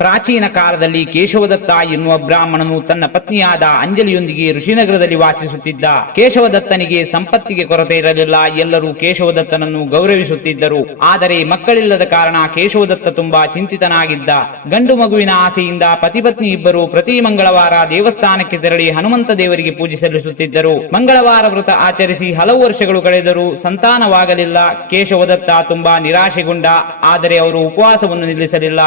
ಪ್ರಾಚೀನ ಕಾಲದಲ್ಲಿ ಕೇಶವದತ್ತ ಎನ್ನುವ ಬ್ರಾಹ್ಮಣನು ತನ್ನ ಪತ್ನಿಯಾದ ಅಂಜಲಿಯೊಂದಿಗೆ ಋಷಿನಗರದಲ್ಲಿ ವಾಸಿಸುತ್ತಿದ್ದ. ಕೇಶವದತ್ತನಿಗೆ ಸಂಪತ್ತಿಗೆ ಕೊರತೆ ಇರಲಿಲ್ಲ. ಎಲ್ಲರೂ ಕೇಶವದತ್ತನನ್ನು ಗೌರವಿಸುತ್ತಿದ್ದರು. ಆದರೆ ಮಕ್ಕಳಿಲ್ಲದ ಕಾರಣ ಕೇಶವದತ್ತ ತುಂಬಾ ಚಿಂತಿತನಾಗಿದ್ದ. ಗಂಡು ಮಗುವಿನ ಆಸೆಯಿಂದ ಪತಿಪತ್ನಿ ಇಬ್ಬರು ಪ್ರತಿ ಮಂಗಳವಾರ ದೇವಸ್ಥಾನಕ್ಕೆ ತೆರಳಿ ಹನುಮಂತ ದೇವರಿಗೆ ಪೂಜೆ ಸಲ್ಲಿಸುತ್ತಿದ್ದರು. ಮಂಗಳವಾರ ವ್ರತ ಆಚರಿಸಿ ಹಲವು ವರ್ಷಗಳು ಕಳೆದರೂ ಸಂತಾನವಾಗಲಿಲ್ಲ. ಕೇಶವದತ್ತ ತುಂಬಾ ನಿರಾಶೆಗೊಂಡ. ಆದರೆ ಅವರು ಉಪವಾಸವನ್ನು ನಿಲ್ಲಿಸಲಿಲ್ಲ.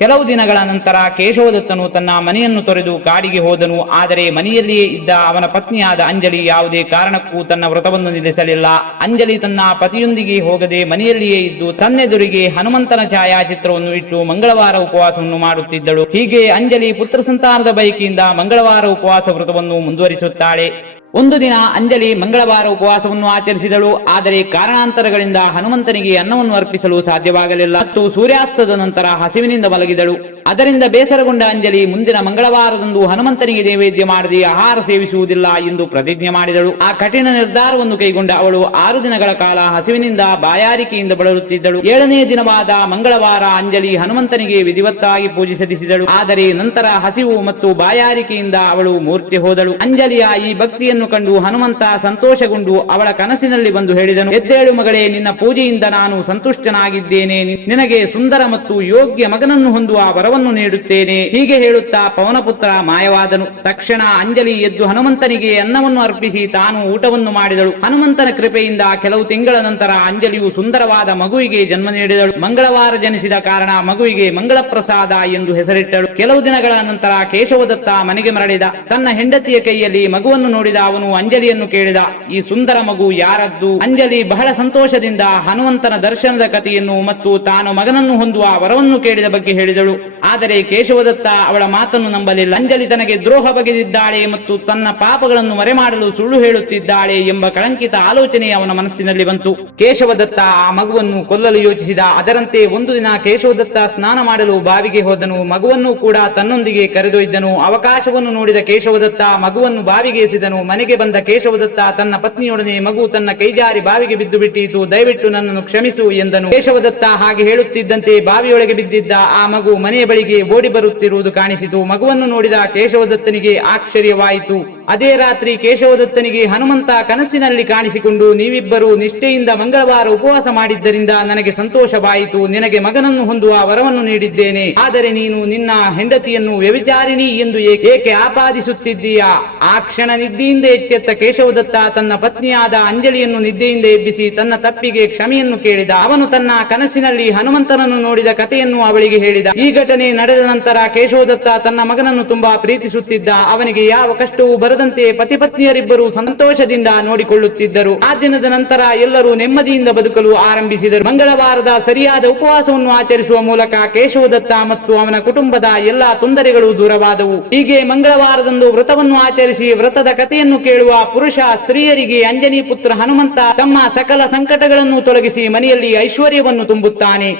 ಕೆಲವು ದಿನಗಳ ನಂತರ ಕೇಶವದತ್ತನು ತನ್ನ ಮನೆಯನ್ನು ತೊರೆದು ಕಾಡಿಗೆ ಹೋದನು. ಆದರೆ ಮನೆಯಲ್ಲಿಯೇ ಇದ್ದ ಅವನ ಪತ್ನಿಯಾದ ಅಂಜಲಿ ಯಾವುದೇ ಕಾರಣಕ್ಕೂ ತನ್ನ ವ್ರತವನ್ನು ನಿಲ್ಲಿಸಲಿಲ್ಲ. ಅಂಜಲಿ ತನ್ನ ಪತಿಯೊಂದಿಗೆ ಹೋಗದೆ ಮನೆಯಲ್ಲಿಯೇ ಇದ್ದು ತನ್ನೆದುರಿಗೆ ಹನುಮಂತನ ಛಾಯಾಚಿತ್ರವನ್ನು ಇಟ್ಟು ಮಂಗಳವಾರ ಉಪವಾಸವನ್ನು ಮಾಡುತ್ತಿದ್ದಳು. ಹೀಗೆ ಅಂಜಲಿ ಪುತ್ರ ಸಂತಾನದ ಬಯಕೆಯಿಂದ ಮಂಗಳವಾರ ಉಪವಾಸ ವ್ರತವನ್ನು ಮುಂದುವರಿಸುತ್ತಾಳೆ. ಒಂದು ದಿನ ಅಂಜಲಿ ಮಂಗಳವಾರ ಉಪವಾಸವನ್ನು ಆಚರಿಸಿದಳು. ಆದರೆ ಕಾರಣಾಂತರಗಳಿಂದ ಹನುಮಂತನಿಗೆ ಅನ್ನವನ್ನು ಅರ್ಪಿಸಲು ಸಾಧ್ಯವಾಗಲಿಲ್ಲ ಮತ್ತು ಸೂರ್ಯಾಸ್ತದ ನಂತರ ಹಸಿವಿನಿಂದ ಮಲಗಿದಳು. ಅದರಿಂದ ಬೇಸರಗೊಂಡ ಅಂಜಲಿ ಮುಂದಿನ ಮಂಗಳವಾರದಂದು ಹನುಮಂತನಿಗೆ ನೈವೇದ್ಯ ಮಾಡದೆ ಆಹಾರ ಸೇವಿಸುವುದಿಲ್ಲ ಎಂದು ಪ್ರತಿಜ್ಞೆ ಮಾಡಿದಳು. ಆ ಕಠಿಣ ನಿರ್ಧಾರವನ್ನು ಕೈಗೊಂಡ ಅವಳು 6 ದಿನಗಳ ಕಾಲ ಹಸಿವಿನಿಂದ ಬಾಯಾರಿಕೆಯಿಂದ ಬಳಲುತ್ತಿದ್ದಳು. 7ನೇ ದಿನವಾದ ಮಂಗಳವಾರ ಅಂಜಲಿ ಹನುಮಂತನಿಗೆ ವಿಧಿವತ್ತಾಗಿ ಪೂಜೆ ಸಲ್ಲಿಸಿದಳು. ಆದರೆ ನಂತರ ಹಸಿವು ಮತ್ತು ಬಾಯಾರಿಕೆಯಿಂದ ಅವಳು ಮೂರ್ಛೆ ಹೋದಳು. ಅಂಜಲಿಯ ಈ ಭಕ್ತಿಯನ್ನು ಕಂಡು ಹನುಮಂತ ಸಂತೋಷಗೊಂಡು ಅವಳ ಕನಸಿನಲ್ಲಿ ಬಂದು ಹೇಳಿದನು, ಎದ್ದೇಳು ಮಗಳೇ, ನಿನ್ನ ಪೂಜೆಯಿಂದ ನಾನು ಸಂತುಷ್ಟನಾಗಿದ್ದೇನೆ. ನಿನಗೆ ಸುಂದರ ಮತ್ತು ಯೋಗ್ಯ ಮಗನನ್ನು ಹೊಂದುವ ವರವನ್ನು ನೀಡುತ್ತೇನೆ. ಹೀಗೆ ಹೇಳುತ್ತಾ ಪವನಪುತ್ರ ಮಾಯವಾದನು. ತಕ್ಷಣ ಅಂಜಲಿ ಎದ್ದು ಹನುಮಂತನಿಗೆ ಅನ್ನವನ್ನು ಅರ್ಪಿಸಿ ತಾನು ಊಟವನ್ನು ಮಾಡಿದಳು. ಹನುಮಂತನ ಕೃಪೆಯಿಂದ ಕೆಲವು ತಿಂಗಳ ನಂತರ ಅಂಜಲಿಯು ಸುಂದರವಾದ ಮಗುವಿಗೆ ಜನ್ಮ ನೀಡಿದಳು. ಮಂಗಳವಾರ ಜನಿಸಿದ ಕಾರಣ ಮಗುವಿಗೆ ಮಂಗಳ ಪ್ರಸಾದ ಎಂದು ಹೆಸರಿಟ್ಟಳು. ಕೆಲವು ದಿನಗಳ ನಂತರ ಕೇಶವದತ್ತ ಮನೆಗೆ ಮರಳಿದ. ತನ್ನ ಹೆಂಡತಿಯ ಕೈಯಲ್ಲಿ ಮಗುವನ್ನು ನೋಡಿದ ಅವನು ಅಂಜಲಿಯನ್ನು ಕೇಳಿದ, ಈ ಸುಂದರ ಮಗು ಯಾರದ್ದು? ಅಂಜಲಿ ಬಹಳ ಸಂತೋಷದಿಂದ ಹನುಮಂತನ ದರ್ಶನದ ಕಥೆಯನ್ನು ಮತ್ತು ತಾನು ಮಗನನ್ನು ಹೊಂದುವ ವರವನ್ನು ಕೇಳಿದ ಬಗ್ಗೆ ಹೇಳಿದಳು. ಆದರೆ ಕೇಶವದತ್ತ ಅವಳ ಮಾತನ್ನು ನಂಬಲಿಲ್ಲ. ಅಂಜಲಿ ತನಗೆ ದ್ರೋಹ ಬಗೆದಿದ್ದಾಳೆ ಮತ್ತು ತನ್ನ ಪಾಪಗಳನ್ನು ಮರೆಮಾಡಲು ಸುಳ್ಳು ಹೇಳುತ್ತಿದ್ದಾಳೆ ಎಂಬ ಕಳಂಕಿತ ಆಲೋಚನೆ ಅವನ ಮನಸ್ಸಿನಲ್ಲಿ ಬಂತು. ಕೇಶವದತ್ತ ಆ ಮಗುವನ್ನು ಕೊಲ್ಲಲು ಯೋಚಿಸಿದ. ಅದರಂತೆ ಒಂದು ದಿನ ಕೇಶವದತ್ತ ಸ್ನಾನ ಮಾಡಲು ಬಾವಿಗೆ ಹೋದನು. ಮಗುವನ್ನು ಕೂಡ ತನ್ನೊಂದಿಗೆ ಕರೆದೊಯ್ದನು. ಅವಕಾಶವನ್ನು ನೋಡಿದ ಕೇಶವದತ್ತ ಮಗುವನ್ನು ಬಾವಿಗೆ ಎಸೆದನು. ಮನೆಗೆ ಬಂದ ಕೇಶವದತ್ತ ತನ್ನ ಪತ್ನಿಯೊಡನೆ, ಮಗು ತನ್ನ ಕೈಜಾರಿ ಬಾವಿಗೆ ಬಿದ್ದು ಬಿಟ್ಟಿತು, ದಯವಿಟ್ಟು ನನ್ನನ್ನು ಕ್ಷಮಿಸು ಎಂದನು. ಕೇಶವದತ್ತ ಹಾಗೆ ಹೇಳುತ್ತಿದ್ದಂತೆ ಬಾವಿಯೊಳಗೆ ಬಿದ್ದಿದ್ದ ಆ ಮಗು ಮನೆಯ ಬಳಿಗೆ ಓಡಿ ಬರುತ್ತಿರುವುದು ಕಾಣಿಸಿತು. ಮಗುವನ್ನು ನೋಡಿದ ಕೇಶವದತ್ತನಿಗೆ ಆಶ್ಚರ್ಯವಾಯಿತು. ಅದೇ ರಾತ್ರಿ ಕೇಶವದತ್ತನಿಗೆ ಹನುಮಂತ ಕನಸಿನಲ್ಲಿ ಕಾಣಿಸಿಕೊಂಡು, ನೀವಿಬ್ಬರು ನಿಷ್ಠೆಯಿಂದ ಮಂಗಳವಾರ ಉಪವಾಸ ಮಾಡಿದ್ದರಿಂದ ನನಗೆ ಸಂತೋಷವಾಯಿತು. ನಿನಗೆ ಮಗನನ್ನು ಹೊಂದುವ ವರವನ್ನು ನೀಡಿದ್ದೇನೆ. ಆದರೆ ನೀನು ನಿನ್ನ ಹೆಂಡತಿಯನ್ನು ವ್ಯಭಿಚಾರಿಣಿ ಎಂದು ಏಕೆ ಆಪಾದಿಸುತ್ತಿದ್ದೀಯಾ? ಆ ಕ್ಷಣ ನಿದ್ದೆಯಿಂದ ಎಚ್ಚೆತ್ತ ಕೇಶವದತ್ತ ತನ್ನ ಪತ್ನಿಯಾದ ಅಂಜಲಿಯನ್ನು ನಿದ್ದೆಯಿಂದ ಎಬ್ಬಿಸಿ ತನ್ನ ತಪ್ಪಿಗೆ ಕ್ಷಮೆಯನ್ನು ಕೇಳಿದ. ಅವನು ತನ್ನ ಕನಸಿನಲ್ಲಿ ಹನುಮಂತನನ್ನು ನೋಡಿದ ಕಥೆಯನ್ನು ಅವಳಿಗೆ ಹೇಳಿದ. ಈ ಘಟನೆ ನಡೆದ ನಂತರ ಕೇಶವದತ್ತ ತನ್ನ ಮಗನನ್ನು ತುಂಬಾ ಪ್ರೀತಿಸುತ್ತಿದ್ದ. ಅವನಿಗೆ ಯಾವ ಕಷ್ಟವೂ ಬರದಂತೆ ಪತಿಪತ್ನಿಯರಿಬ್ಬರು ಸಂತೋಷದಿಂದ ನೋಡಿಕೊಳ್ಳುತ್ತಿದ್ದರು. ಆ ದಿನದ ನಂತರ ಎಲ್ಲರೂ ನೆಮ್ಮದಿಯಿಂದ ಬದುಕಲು ಆರಂಭಿಸಿದರು. ಮಂಗಳವಾರದ ಸರಿಯಾದ ಉಪವಾಸವನ್ನು ಆಚರಿಸುವ ಮೂಲಕ ಕೇಶವದತ್ತ ಮತ್ತು ಅವನ ಕುಟುಂಬದ ಎಲ್ಲಾ ತೊಂದರೆಗಳು ದೂರವಾದವು. ಹೀಗೆ ಮಂಗಳವಾರದಂದು ವ್ರತವನ್ನು ಆಚರಿಸಿ ವ್ರತದ ಕಥೆಯನ್ನು ಕೇಳುವ ಪುರುಷ ಸ್ತ್ರೀಯರಿಗೆ ಅಂಜನಿ ಪುತ್ರ ಹನುಮಂತ ತಮ್ಮ ಸಕಲ ಸಂಕಟಗಳನ್ನು ತೊಲಗಿಸಿ ಮನೆಯಲ್ಲಿ ಐಶ್ವರ್ಯವನ್ನು ತುಂಬುತ್ತಾನೆ.